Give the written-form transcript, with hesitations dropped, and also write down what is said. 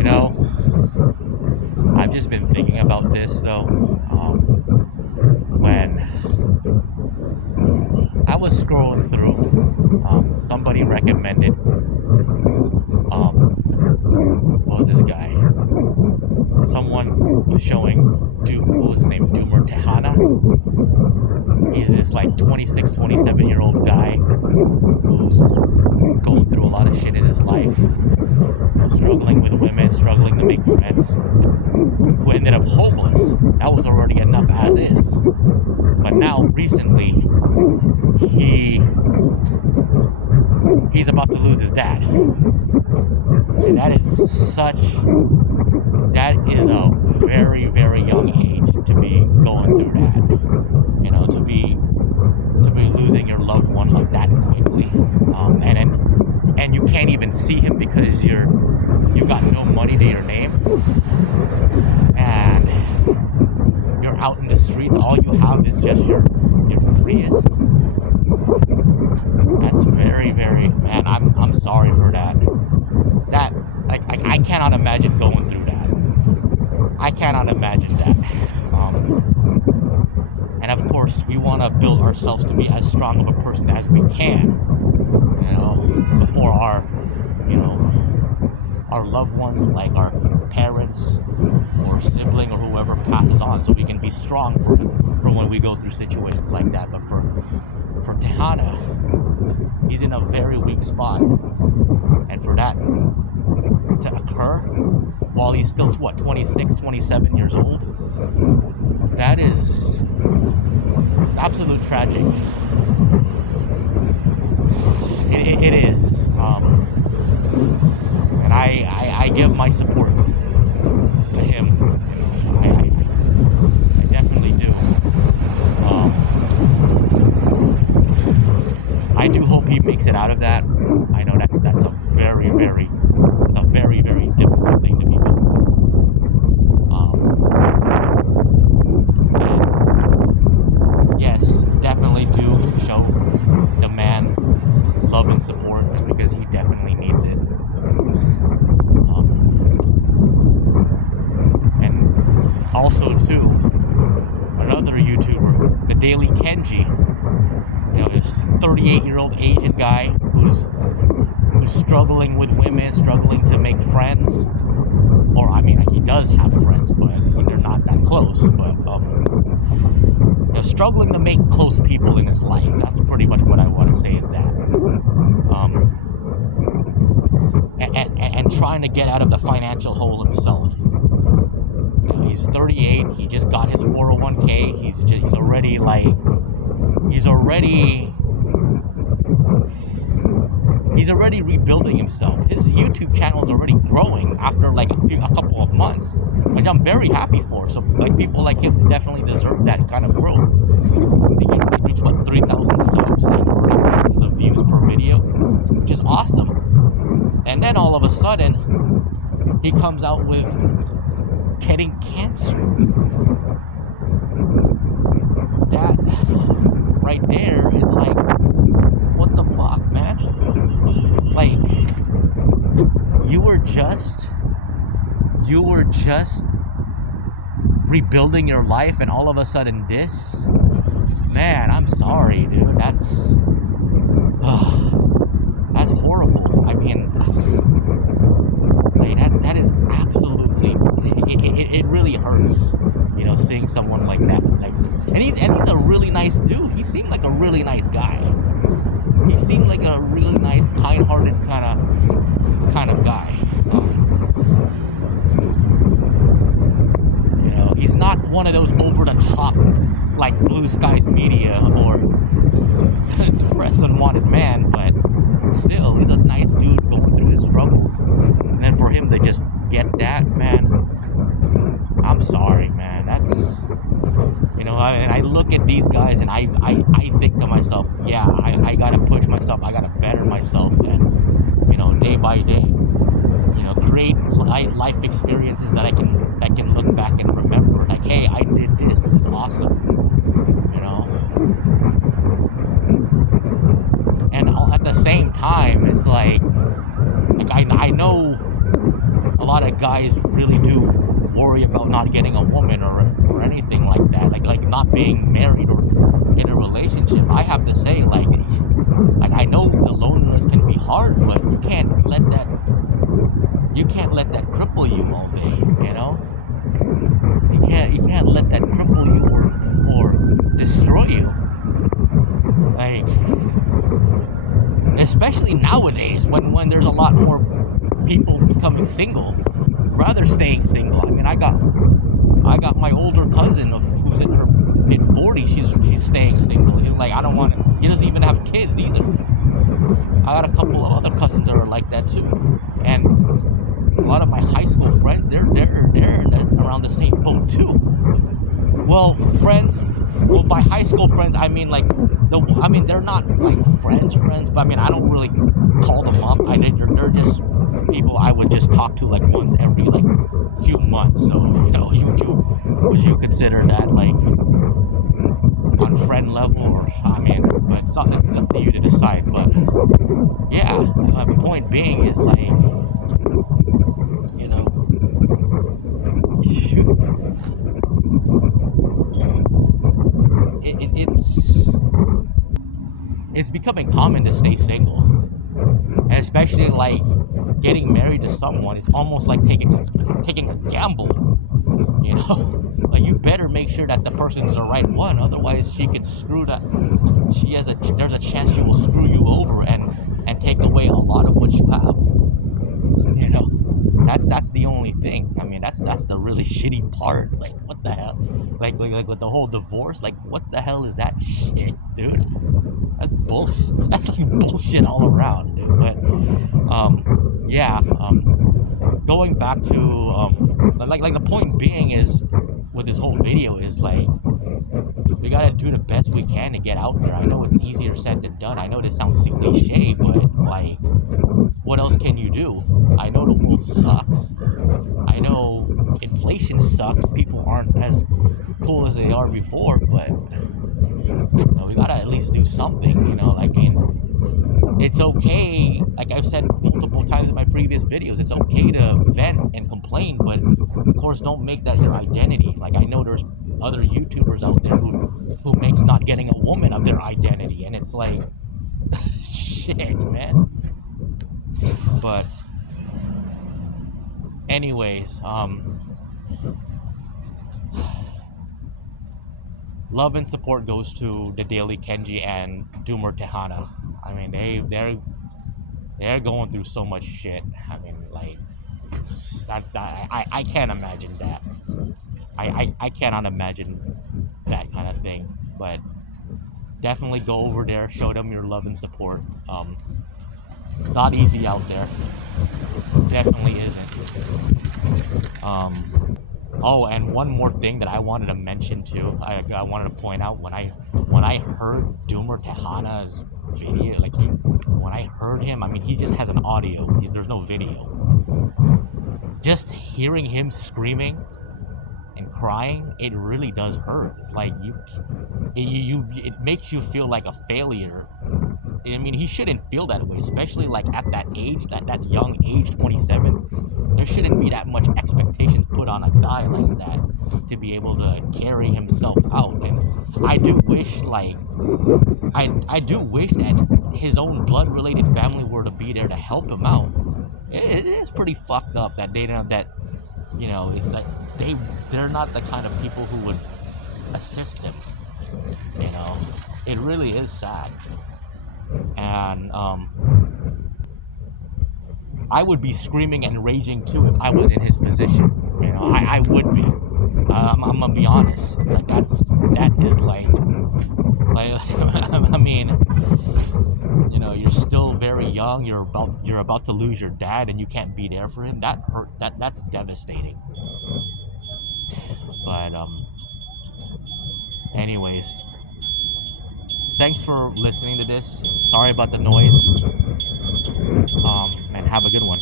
You know, I've just been thinking about this though. When I was scrolling through, somebody recommended, what was this guy? Someone was showing, what was his name? Doomer Tahana. He's this like 26, 27-year-old guy who's going through a lot of shit in his life. Struggling with women, struggling to make friends, who ended up homeless. That was already enough as is. But now, recently, he's about to lose his dad. And that is a very, very young age to be going through that. You know, to be losing your loved one like that quickly. And you can't even see him because you got no money to your name, and you're out in the streets. All you have is just your Prius. That's very, very, man. I'm sorry for that. That I cannot imagine going through that. I cannot imagine that. And of course, we want to build ourselves to be as strong of a person as we can. You know, before our loved ones, like our parents or sibling or whoever passes on, so we can be strong for when we go through situations like that. But for Tejana, he's in a very weak spot, and for that to occur while he's still 26, 27 years old, it's absolute tragic. It is. And I give my support to him. I definitely do. I do hope he makes it out of that. I know that's a very, very difficult thing to be doing. And yes, definitely do show the man love and support, because he definitely needs it. And also too, another YouTuber, the Daily Kenji, this 38-year-old Asian guy who's struggling with women, struggling to make friends. Or I mean, he does have friends, but they're not that close. But struggling to make close people in his life. That's pretty much what I want to say in that. And trying to get out of the financial hole himself. He's 38. He just got his 401k. He's already rebuilding himself. His YouTube channel is already growing after like a couple of months, which I'm very happy for. So like people like him definitely deserve that kind of growth. He reached 3,000 subs and already thousands of views per video, which is awesome. And then all of a sudden, he comes out with getting cancer. That right there is like, what the fuck, man? Like, you were just rebuilding your life, and all of a sudden this, man, I'm sorry, dude. That's horrible. I mean, like that is absolutely, it really hurts, seeing someone like that. Like, and he's a really nice dude. He seemed like a really nice guy. He seemed like a really nice, kind-hearted kind of guy. He's not one of those over-the-top, like Blue Skies Media or Depressed Unwanted Man, but still, he's a nice dude going through his struggles. And then for him to just get that, man, I'm sorry, man. That's, and I look at these guys and I think to myself, yeah, I gotta push myself, I gotta better myself, and, day by day, create life experiences that I can look back and remember, like, hey, I did this is awesome, And at the same time, it's like I know a lot of guys really do worry about not getting a woman or anything like that, like not being married or in a relationship. I have to say, like I know the loneliness can be hard, but you can't let that cripple you all day, you know. You can't let that cripple you or destroy you. Like, especially nowadays when there's a lot more people becoming single, rather staying single. I mean, I got my older cousin who's in her mid 40s. She's staying single. He's like, I don't want to. He doesn't even have kids either. I got a couple of other cousins that are like that too, and a lot of my high school friends, they're around the same boat too. Well, friends. Well, by high school friends, I mean they're not like friends, but I mean I don't really call them up. They're just people I would just talk to like once every like few months. So you know, would you consider that like on friend level, or I mean, but it's up to you to decide. But yeah, the point being is like, you know, it's becoming common to stay single, and especially like getting married to someone. It's almost like taking a gamble, you know. Like, you better make sure that the person's the right one, otherwise she can screw that. There's a chance she will screw you over and take away a lot of what you have, you know. That's the only thing. I mean, that's the really shitty part. Like, what the hell? Like with the whole divorce. Like, what the hell is that shit, dude? That's bullshit. That's like bullshit all around, dude. But yeah. Going back to like the point being is, with this whole video is like, we gotta do the best we can to get out there. I know it's easier said than done. I know this sounds cliche, but like, what else can you do? I know the world sucks. I know inflation sucks. People aren't as cool as they are before, but you know, we gotta at least do something. You know, like, it's okay. Like I've said multiple times in my previous videos, it's okay to vent and complain, but of course, don't make that your identity. Like, I know there's other YouTubers out there who makes not getting a woman of their identity, and it's like, shit, man. But anyways, love and support goes to the Daily Kenji and Doomer Tahana. I mean, they're going through so much shit. I mean, like, I can't imagine that. I cannot imagine that kind of thing. But definitely go over there, show them your love and support. It's not easy out there. Definitely isn't. Oh, and one more thing that I wanted to mention too. I wanted to point out, when I heard Doomer Tahana's video, like, when I heard him, I mean, he just has an audio. There's no video. Just hearing him screaming and crying, it really does hurt. It's like it makes you feel like a failure. I mean, he shouldn't feel that way, especially like at that age, that young age, 27. There shouldn't be that much expectation put on a guy like that to be able to carry himself out. And I do wish, like, I do wish that his own blood-related family were to be there to help him out. It is pretty fucked up that they don't, that, you know, it's like they're not the kind of people who would assist him. You know, it really is sad. And I would be screaming and raging too if I was in his position. You know, I would be. I'm gonna be honest. Like, that is like I mean, you know, you're still very young. You're about to lose your dad, and you can't be there for him. That hurt. That's devastating. But anyways, thanks for listening to this. Sorry about the noise. And have a good one.